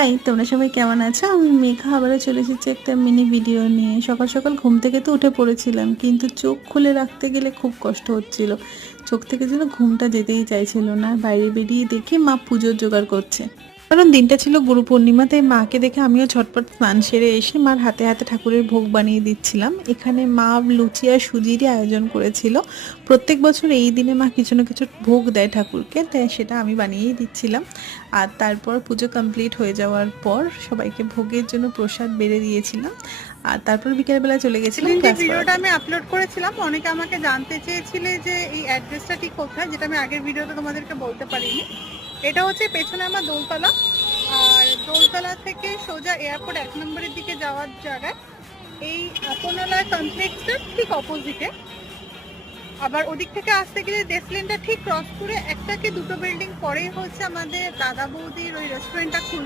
High, তোমরা সবাই কেমন আছো? আমি মেঘা আবারও চলে এসেছি একটা মিনি ভিডিও নিয়ে। সকাল সকাল ঘুম থেকে তো উঠে পড়েছিলাম, কিন্তু চোখ খুলে রাখতে গেলে খুব কষ্ট হচ্ছিল। চোখ থেকে যেন ঘুমটা যেতেই চাইছিল না। বাইরে বেরিয়ে দেখি মা পুজোর জোগাড় করছে। কারণ দিনটা ছিল গুরু পূর্ণিমা, তাই মাকে দেখে আমিও ঝটপট স্নান সেরে এসে মার হাতে হাতে ঠাকুরের ভোগ বানিয়ে দিচ্ছিলাম। এখানে মা লুচি আর সুজিরই আয়োজন করেছিল। প্রত্যেক বছর এই দিনে মা কিছু না কিছু ভোগ দেয় ঠাকুরকে, তাই সেটা আমি বানিয়েই দিচ্ছিলাম। আর তারপর পুজো কমপ্লিট হয়ে যাওয়ার পর সবাইকে ভোগের জন্য প্রসাদ বেড়ে দিয়েছিলাম। আর তারপর বিকেলবেলা চলে গেছিলাম সেদিন যে ক্লাস ভিডিওটা করাতে। আমি আপলোড করেছিলাম, অনেকে আমাকে জানতে চেয়েছিলে যে এই অ্যাড্রেসটা ঠিক কোথায়, যেটা আমি আগের ভিডিওতে তোমাদেরকে বলতে পারিনি। এটা হচ্ছে পেছনে আমার দোলতলা, আর দোলতলা থেকে সোজা এয়ারপোর্ট 1 নম্বরের দিকে যাওয়ার জায়গায় এই আপনালয় কমপ্লেক্সটার ঠিক অপোজিটে। আবার ওদিক থেকে আসতে গেলে ডেসলেনটা ঠিক ক্রস করে একটা কি দুটো বিল্ডিং পরেই হচ্ছে আমাদের দাদা বৌদির ওই রেস্টুরেন্টটা খুলছে।